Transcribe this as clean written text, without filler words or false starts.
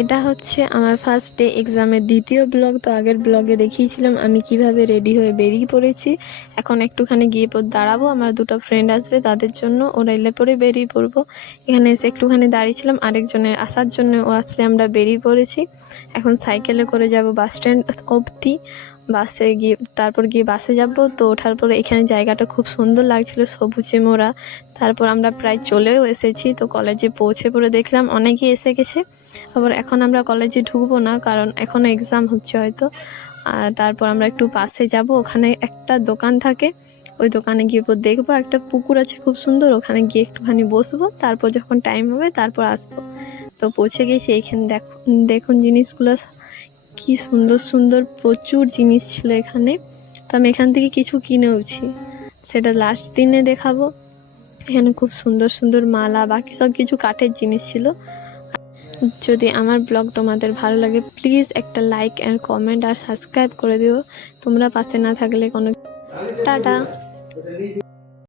এটা হচ্ছে আমার ফার্স্ট ডে এক্সামের দ্বিতীয় ব্লগ। তো আগের ব্লগে দেখিয়েছিলাম আমি কিভাবে রেডি হয়ে বেরিয়ে পড়েছি। এখন একটুখানি গিয়ে দাঁড়াবো, আমার দুটো ফ্রেন্ড আসবে, তাদের জন্য ওরা এলে পরে বেরিয়ে পড়বো। এখানে এসে একটুখানি দাঁড়িয়েছিলাম আরেকজনের আসার জন্য, ও আসলে আমরা বেরিয়ে পড়েছি। এখন সাইকেলে করে যাব বাস স্ট্যান্ড অবধি, বাসে গিয়ে তারপর গিয়ে বাসে যাব। তো ওঠার পরে এখানে জায়গাটা খুব সুন্দর লাগছিল, সবুজে মোড়া। তারপর আমরা প্রায় চলেও এসেছি। তো কলেজে পৌঁছে পড়ে দেখলাম অনেকেই এসে গেছে। আবার এখন আমরা কলেজে ঢুকবো না, কারণ এখনও এক্সাম হচ্ছে হয়তো। তারপর আমরা একটু পাশে যাব, ওখানে একটা দোকান থাকে, ওই দোকানে গিয়ে দেখবো। একটা পুকুর আছে খুব সুন্দর, ওখানে গিয়ে একটুখানি বসবো, তারপর যখন টাইম হবে তারপর আসবো। তো পৌঁছে গেছি। এইখানে দেখুন জিনিসগুলো কি সুন্দর সুন্দর, প্রচুর জিনিস ছিল এখানে। তো আমি এখান থেকে কিছু কিনেওছি, সেটা লাস্ট দিনে দেখাবো। এখানে খুব সুন্দর সুন্দর মালা, বাকি সব কিছু কাঠের জিনিস ছিল। যদি আমার ব্লগ তোমাদের ভালো লাগে প্লিজ একটা লাইক অ্যান্ড কমেন্ট আর সাবস্ক্রাইব করে দিও, তোমরা পাশে না থাকলে কোনো। টাটা।